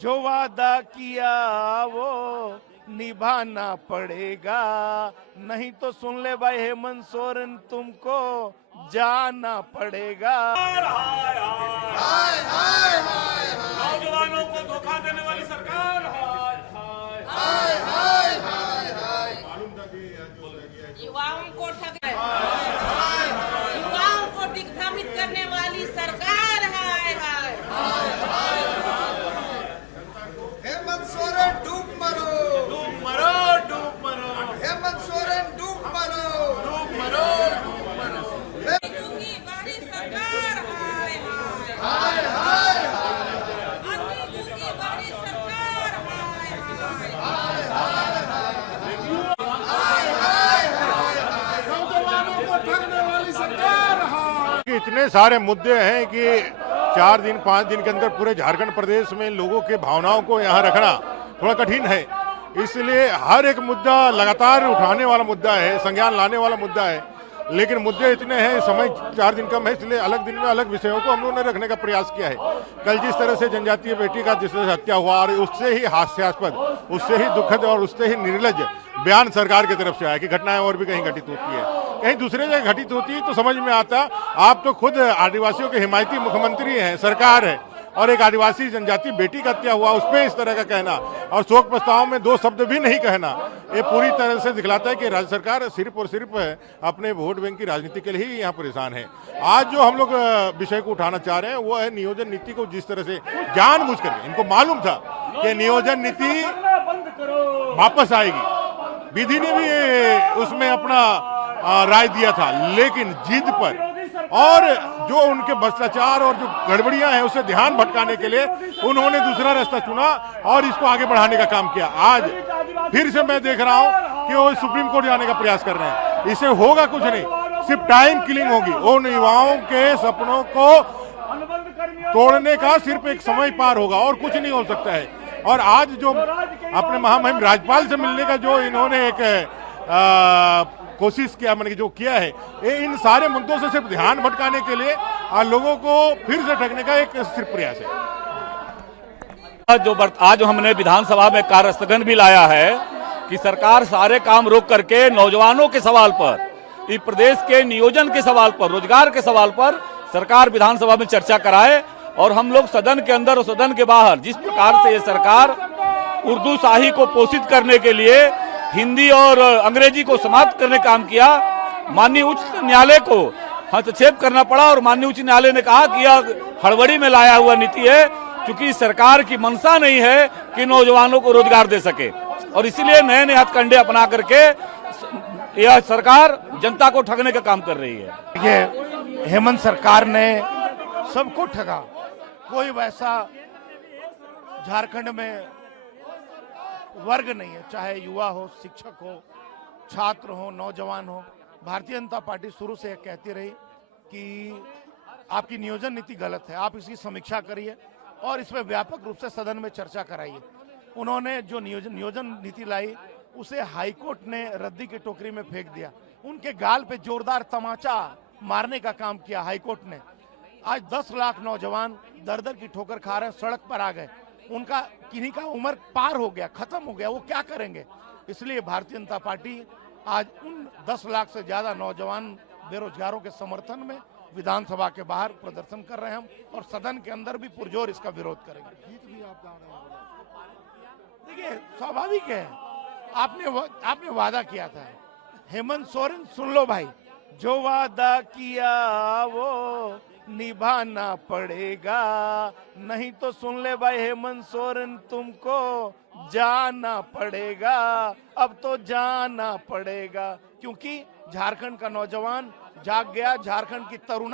जो वादा किया वो निभाना पड़ेगा, नहीं तो सुन ले भाई हेमंत सोरेन तुमको जाना पड़ेगा। नौजवानों को धोखा देने वाली सरकार। युवाओं को ठग युवाओं को दिग्भ्रमित करने वाली सरकार है। हेमंत सोरेन डूब मरो, डूब मरो, डूब मरो, हेमंत सोरेन डूब मरो, डूब मरो, डूब मरो। की बड़ी सरकार है। हाय हाय की बड़ी सरकार नौजवानों को ठगने वाली सरकार है। इतने सारे मुद्दे हैं कि 4 दिन 5 दिन के अंदर पूरे झारखंड प्रदेश में लोगों के भावनाओं को यहाँ रखना थोड़ा कठिन है। इसलिए हर एक मुद्दा लगातार उठाने वाला मुद्दा है, संज्ञान लाने वाला मुद्दा है, लेकिन मुद्दे इतने हैं, समय 4 दिन कम है, इसलिए अलग दिन में अलग विषयों को हम लोगों ने रखने का प्रयास किया है। कल जिस तरह से जनजातीय बेटी का जिस तरह से हत्या हुआ और उससे ही हास्यास्पद, उससे ही दुखद और उससे ही निर्लज बयान सरकार की तरफ से आया कि घटनाएं और भी कहीं घटित होती है, कहीं दूसरे जगह घटित होती है तो समझ में आता। आप तो खुद आदिवासियों के हिमायती मुख्यमंत्री हैं, सरकार है, और एक आदिवासी जनजाति बेटी का हत्या हुआ उस पर इस तरह का कहना और शोक प्रस्ताव में 2 शब्द भी नहीं कहना, ये पूरी तरह से दिखलाता है कि राज्य सरकार सिर्फ और सिर्फ अपने वोट बैंक की राजनीति के लिए ही यहाँ परेशान है। आज जो हम लोग विषय को उठाना चाह रहे हैं वो है नियोजन नीति को जिस तरह से जानबूझकर, इनको मालूम था कि नियोजन नीति वापस आएगी, विधि ने भी उसमें अपना राय दिया था, लेकिन जिद पर और जो उनके भ्रष्टाचार और जो गड़बड़ियां हैं उसे ध्यान भटकाने के लिए उन्होंने दूसरा रास्ता चुना और इसको आगे बढ़ाने का काम किया। आज फिर से मैं देख रहा हूं कि वो सुप्रीम कोर्ट जाने का प्रयास कर रहे हैं। इससे होगा कुछ नहीं, सिर्फ टाइम किलिंग होगी। उन युवाओं के सपनों को तोड़ने का सिर्फ एक समय पार होगा और कुछ नहीं हो सकता है। और आज जो अपने महामहिम राज्यपाल से मिलने का जो इन्होंने एक कोशिश किया, मैंने जो किया है, ये इन सारे मुद्दों से सिर्फ ध्यान भटकाने के लिए लोगों को फिर से ठगने का एक सिर्फ प्रयास है। आज हमने विधानसभा में कार्य स्थगन भी लाया है कि सरकार सारे काम रोक करके नौजवानों के सवाल पर, इस प्रदेश के नियोजन के सवाल पर, रोजगार के सवाल पर सरकार विधानसभा में चर्चा कराए। और हम लोग सदन के अंदर और सदन के बाहर जिस प्रकार से ये सरकार उर्दू शाही को पोषित करने के लिए हिंदी और अंग्रेजी को समाप्त करने का काम किया, माननीय उच्च न्यायालय को हस्तक्षेप करना पड़ा और माननीय उच्च न्यायालय ने कहा कि यह हड़बड़ी में लाया हुआ नीति है, क्योंकि सरकार की मंशा नहीं है कि नौजवानों को रोजगार दे सके, और इसीलिए नए नए हथकंडे अपना करके यह सरकार जनता को ठगने का काम कर रही है। ये हेमंत सरकार ने सबको ठगा। कोई वैसा झारखंड में वर्ग नहीं है, चाहे युवा हो, शिक्षक हो, छात्र हो, नौजवान हो। भारतीय जनता पार्टी शुरू से कहती रही कि आपकी नियोजन नीति गलत है, आप इसकी समीक्षा करिए और इस पर व्यापक रूप से सदन में चर्चा कराइए। उन्होंने जो नियोजन नीति लाई उसे हाईकोर्ट ने रद्दी की टोकरी में फेंक दिया। उनके गाल पे जोरदार तमाचा मारने का काम किया हाईकोर्ट ने। आज 10 लाख नौजवान दर दर की ठोकर खा रहे हैं, सड़क पर आ गए, उनका किन्हीं का उम्र पार हो गया, खत्म हो गया, वो क्या करेंगे। इसलिए भारतीय जनता पार्टी आज उन 10 लाख से ज्यादा नौजवान बेरोजगारों के समर्थन में विधानसभा के बाहर प्रदर्शन कर रहे हैं हम, और सदन के अंदर भी पुरजोर इसका विरोध करेंगे। देखिए, स्वाभाविक है, आपने वादा किया था। हेमंत सोरेन सुन लो भाई, जो वादा किया वो निभाना पड़ेगा, नहीं तो सुन ले भाई हेमंत सोरेन तुमको जाना पड़ेगा। अब तो जाना पड़ेगा, क्योंकि झारखंड का नौजवान जाग गया, झारखंड की तरुण